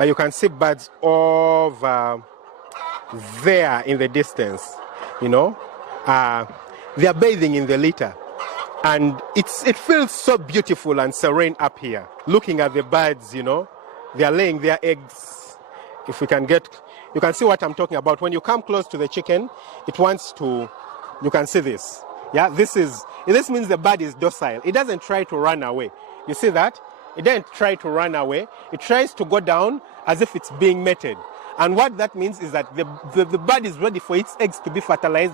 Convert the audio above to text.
But you can see birds over there in the distance, you know. They are bathing in the litter. And it feels so beautiful and serene up here. Looking at the birds, you know, they are laying their eggs. If we can get, you can see what I'm talking about. When you come close to the chicken, it wants to, you can see this. Yeah, this means the bird is docile. It doesn't try to run away. You see that? It doesn't try to run away. It tries to go down as if it's being mated. And what that means is that the bird is ready for its eggs to be fertilized.